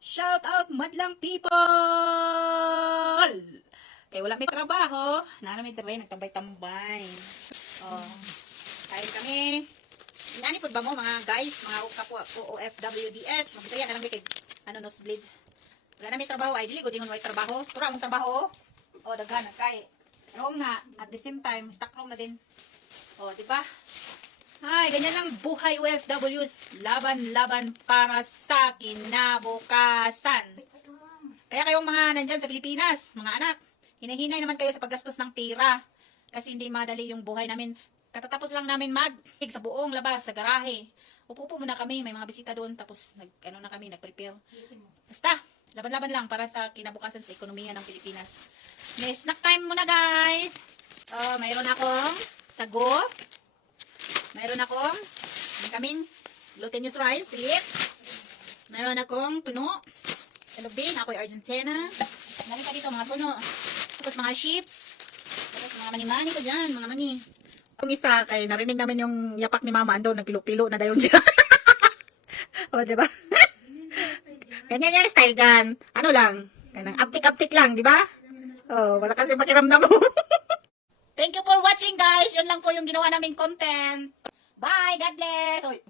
Shout out madlang people! Kaya wala may trabaho, may train, nagtambay-tambay. Oh, kain kami. Inani po ba mo mga guys, mga kapwa OFWDS, magsaya na lang kay nosebleed. Wala na may trabaho, ay dili ko dingon way trabaho. Tura mong trabaho. Oh, daghan kay. Pero nga at the same time, stock room na din. Oh, di ba? Ay, ganyan lang buhay OFWs. Laban-laban para sa kinabukasan. Kaya kayong mga nandyan sa Pilipinas, mga anak, hinahinay naman kayo sa paggastos ng pera. Kasi hindi madali yung buhay namin. Katatapos lang namin sa buong labas, sa garahe. Upo muna kami, may mga bisita doon. Tapos, nag-prepare. Basta, laban-laban lang para sa kinabukasan sa ekonomiya ng Pilipinas. May snack time muna, guys. Mayroon akong sago. Mayroon akong kaming glutinous rice, pilit. Mayroon akong tuno. Salubin, ako'y Argentina. Dami pa dito, mga tuno. Tapos mga chips. Tapos mga mani-mani ko dyan, mga mani. Yung isa, kay narinig namin yung yapak ni mama, ando, nagpilo-pilo na dayon dyan. O, diba? Ganyan yung style dyan. Ano lang, kanang uptik-uptik lang, diba? Oh, wala kasi pakiramdam mo. Thank you for watching, guys. Yun lang po yung ginawa naming content. Bye. God bless. Oy.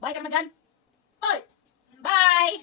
Bye ka naman dyan. Oy. Bye.